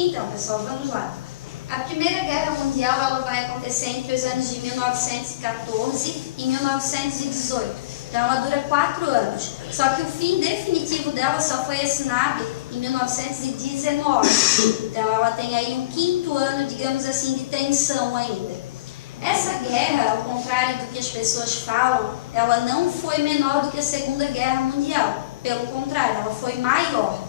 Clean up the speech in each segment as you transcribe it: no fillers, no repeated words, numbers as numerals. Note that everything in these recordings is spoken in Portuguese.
Então, pessoal, vamos lá. A Primeira Guerra Mundial ela vai acontecer entre os anos de 1914 e 1918. Então, ela dura 4 anos. Só que o fim definitivo dela só foi assinado em 1919. Então, ela tem aí um 5º ano, digamos assim, de tensão ainda. Essa guerra, ao contrário do que as pessoas falam, ela não foi menor do que a Segunda Guerra Mundial. Pelo contrário, ela foi maior.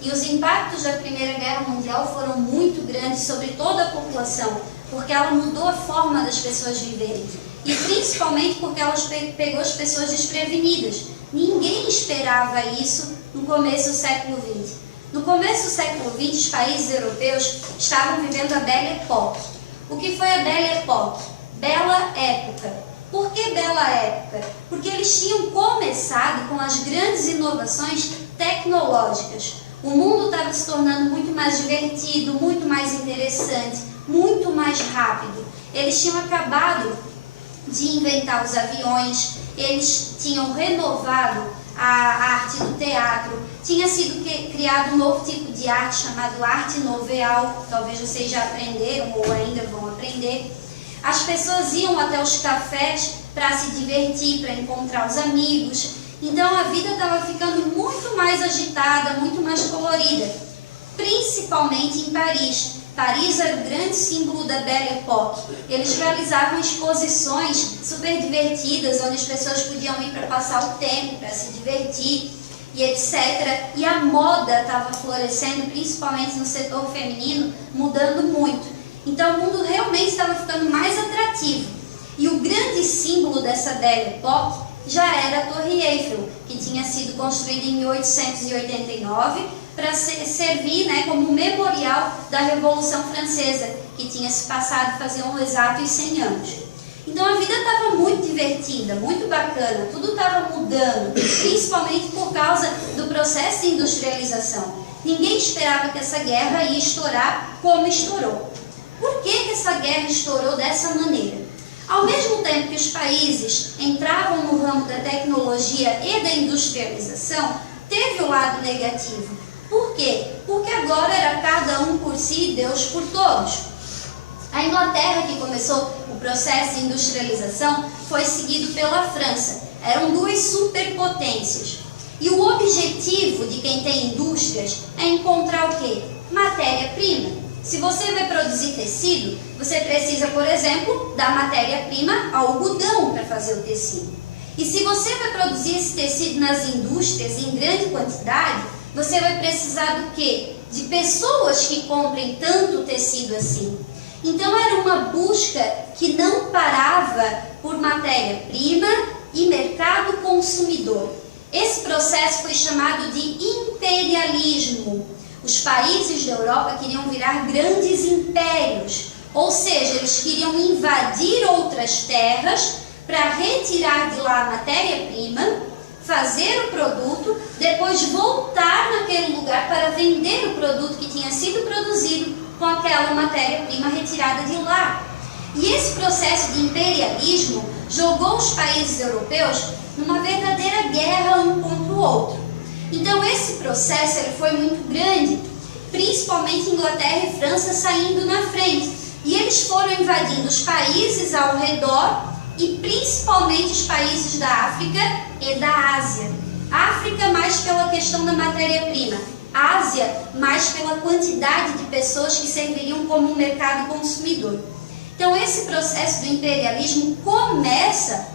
E os impactos da Primeira Guerra Mundial foram muito grandes sobre toda a população, porque ela mudou a forma das pessoas viverem. E principalmente porque ela pegou as pessoas desprevenidas. Ninguém esperava isso no começo do século XX. No começo do século XX, os países europeus estavam vivendo a Belle Époque. O que foi a Belle Époque? Bela época. Por que bela época? Porque eles tinham começado com as grandes inovações tecnológicas. O mundo estava se tornando muito mais divertido, muito mais interessante, muito mais rápido. Eles tinham acabado de inventar os aviões, eles tinham renovado a arte do teatro, tinha sido criado um novo tipo de arte chamado arte noveal, talvez vocês já aprenderam ou ainda vão aprender. As pessoas iam até os cafés para se divertir, para encontrar os amigos. Então a vida estava ficando muito mais agitada, muito mais colorida, principalmente em Paris. Paris era o grande símbolo da Belle Époque. Eles realizavam exposições super divertidas, onde as pessoas podiam ir para passar o tempo, para se divertir e etc. E a moda estava florescendo, principalmente no setor feminino, mudando muito. Então o mundo realmente estava ficando mais atrativo. E o grande símbolo dessa Belle Époque já era a Torre Eiffel, que tinha sido construída em 1889 para servir como memorial da Revolução Francesa, que tinha se passado faziam exatos 100 anos. Então a vida estava muito divertida, muito bacana, tudo estava mudando, principalmente por causa do processo de industrialização. Ninguém esperava que essa guerra ia estourar como estourou. Por que essa guerra estourou dessa maneira? Ao mesmo tempo que os países entravam no ramo da tecnologia e da industrialização, teve o lado negativo. Por quê? Porque agora era cada um por si e Deus por todos. A Inglaterra, que começou o processo de industrialização, foi seguido pela França. Eram 2 superpotências. E o objetivo de quem tem indústrias é encontrar o quê? Matéria-prima. Se você vai produzir tecido, você precisa, por exemplo, da matéria-prima algodão para fazer o tecido. E se você vai produzir esse tecido nas indústrias em grande quantidade, você vai precisar do quê? De pessoas que comprem tanto tecido assim. Então era uma busca que não parava por matéria-prima e mercado consumidor. Esse processo foi chamado de imperialismo. Os países da Europa queriam virar grandes impérios, ou seja, eles queriam invadir outras terras para retirar de lá a matéria-prima, fazer o produto, depois voltar naquele lugar para vender o produto que tinha sido produzido com aquela matéria-prima retirada de lá. E esse processo de imperialismo jogou os países europeus numa verdadeira guerra um contra o outro. Então esse processo ele foi muito grande, principalmente Inglaterra e França saindo na frente. E eles foram invadindo os países ao redor e principalmente os países da África e da Ásia. África mais pela questão da matéria-prima, Ásia mais pela quantidade de pessoas que serviriam como um mercado consumidor. Então esse processo do imperialismo começa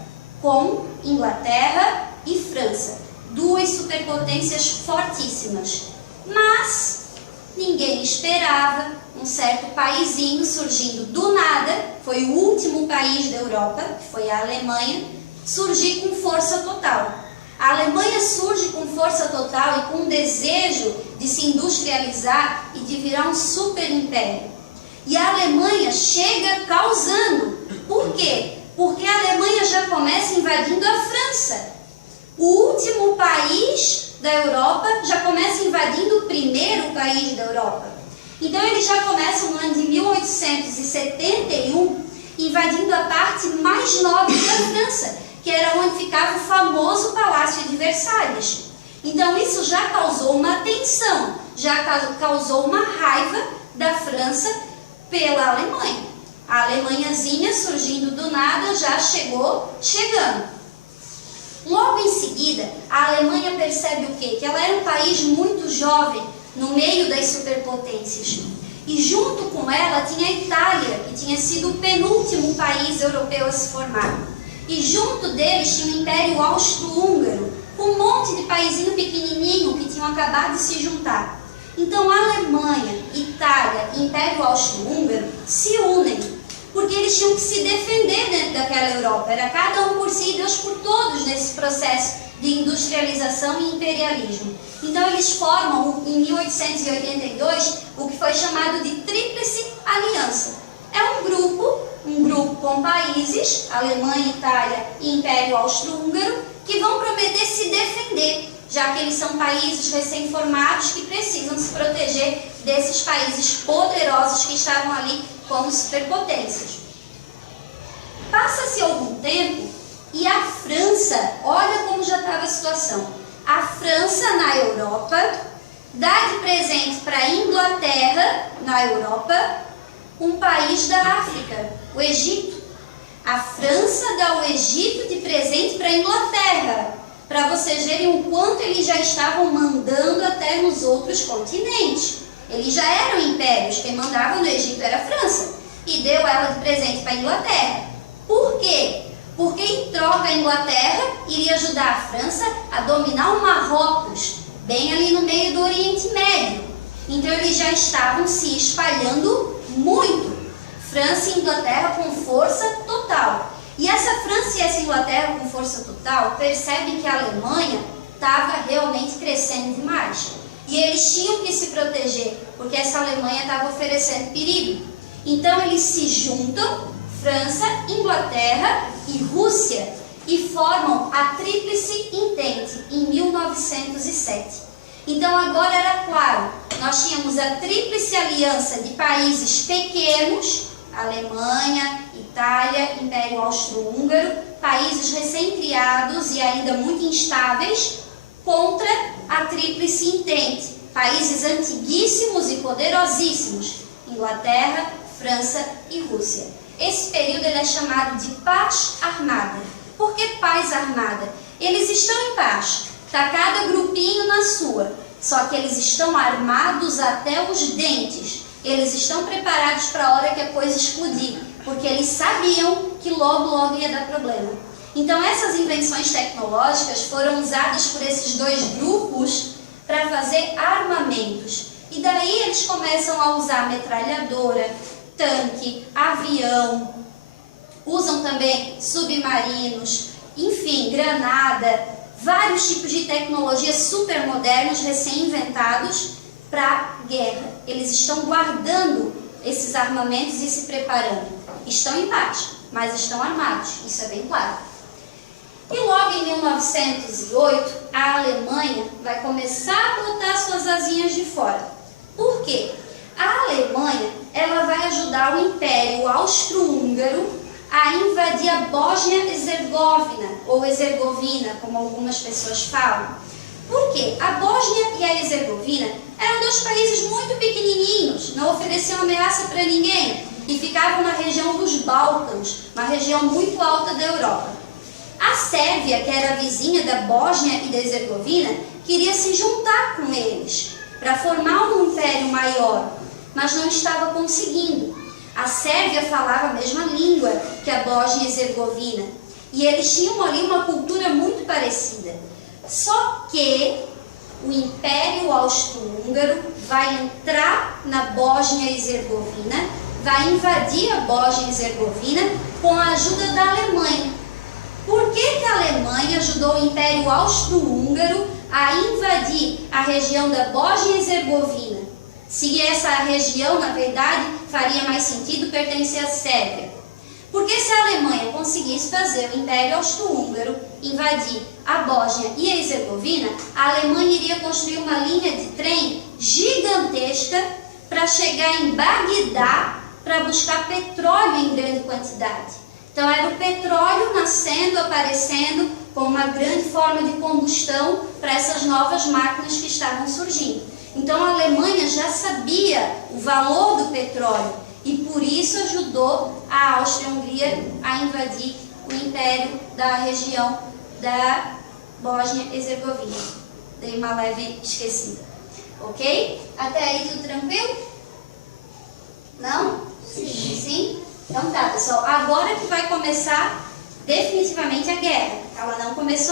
com Inglaterra e França. 2 superpotências fortíssimas, mas ninguém esperava um certo paizinho surgindo do nada, foi o último país da Europa, que foi a Alemanha, surgir com força total. A Alemanha surge com força total e com desejo de se industrializar e de virar um super império. E a Alemanha chega causando. Por quê? Porque a Alemanha já começa invadindo a França. O último país da Europa já começa invadindo o primeiro país da Europa. Então eles já começam no ano de 1871 invadindo a parte mais nobre da França, que era onde ficava o famoso Palácio de Versalhes. Então isso já causou uma tensão, já causou uma raiva França pela Alemanha. A Alemanhazinha surgindo do nada já chegando. Logo em seguida, a Alemanha percebe o quê? Que ela era um país muito jovem no meio das superpotências. E junto com ela tinha a Itália, que tinha sido o penúltimo país europeu a se formar. E junto deles tinha o Império Austro-Húngaro, um monte de paizinho pequenininho que tinham acabado de se juntar. Então a Alemanha, Itália e Império Austro-Húngaro se unem, porque eles tinham que se defender dentro daquela Europa. Era cada um por si e Deus por todos nesse processo de industrialização e imperialismo. Então eles formam, em 1882, o que foi chamado de Tríplice Aliança. É um grupo com países, Alemanha, Itália e Império Austro-Húngaro, que vão prometer se defender, já que eles são países recém-formados que precisam se proteger desses países poderosos que estavam ali como superpotências. Passa-se algum tempo e a França, olha como já estava a situação. A França na Europa dá de presente para a Inglaterra na Europa um país da África, o Egito. A França dá o Egito de presente para a Inglaterra, para vocês verem o quanto eles já estavam mandando até nos outros continentes. Eles já eram impérios, quem mandava no Egito era a França, e deu ela de presente para a Inglaterra. Por quê? Porque em troca a Inglaterra iria ajudar a França a dominar o Marrocos, bem ali no meio do Oriente Médio. Então eles já estavam se espalhando muito. França e Inglaterra com força total. E essa França e essa Inglaterra com força total percebem que a Alemanha estava realmente crescendo demais. E eles tinham que se proteger, porque essa Alemanha estava oferecendo perigo. Então eles se juntam, França, Inglaterra e Rússia, e formam a Tríplice Entente em 1907. Então agora era claro, nós tínhamos a Tríplice Aliança de países pequenos, Alemanha, Itália, Império Austro-Húngaro, países recém-criados e ainda muito instáveis, contra a Tríplice Entente, países antiguíssimos e poderosíssimos, Inglaterra, França e Rússia. Esse período ele é chamado de paz armada. Por que paz armada? Eles estão em paz, está cada grupinho na sua, só que eles estão armados até os dentes. Eles estão preparados para a hora que a coisa explodir, porque eles sabiam que logo ia dar problema. Então essas invenções tecnológicas foram usadas por esses dois grupos para fazer armamentos. E daí eles começam a usar metralhadora, tanque, avião, usam também submarinos, enfim, granada, vários tipos de tecnologias super modernos, recém-inventados para guerra. Eles estão guardando esses armamentos e se preparando. Estão em paz, mas estão armados, isso é bem claro. E logo em 1908, a Alemanha vai começar a botar suas asinhas de fora. Por quê? A Alemanha ela vai ajudar o Império Austro-Húngaro a invadir a Bósnia-Herzegovina, ou Herzegovina, como algumas pessoas falam. Por quê? A Bósnia e a Herzegovina eram dois países muito pequenininhos, não ofereciam ameaça para ninguém e ficavam na região dos Balcãs, uma região muito alta da Europa. A Sérvia, que era a vizinha da Bósnia e da Herzegovina, queria se juntar com eles para formar um império maior, mas não estava conseguindo. A Sérvia falava a mesma língua que a Bósnia e Herzegovina e eles tinham ali uma cultura muito parecida. Só que o Império Austro-Húngaro vai entrar na Bósnia e Herzegovina, vai invadir a Bósnia e Herzegovina com a ajuda da Alemanha. Por que a Alemanha ajudou o Império Austro-Húngaro a invadir a região da Bósnia e Herzegovina? Se essa região, na verdade, faria mais sentido pertencer à Sérvia. Porque se a Alemanha conseguisse fazer o Império Austro-Húngaro invadir a Bósnia e a Herzegovina, a Alemanha iria construir uma linha de trem gigantesca para chegar em Bagdá para buscar petróleo em grande quantidade. Então era o petróleo nascendo, aparecendo como uma grande forma de combustão para essas novas máquinas que estavam surgindo. Então a Alemanha já sabia o valor do petróleo e por isso ajudou a Áustria-Hungria a invadir o império da região da Bósnia-Herzegovina. Dei uma leve esquecida. Ok? Até aí tudo tranquilo? Não? Sim. Sim? Então tá, pessoal. Agora que vai começar definitivamente a guerra. Ela não começou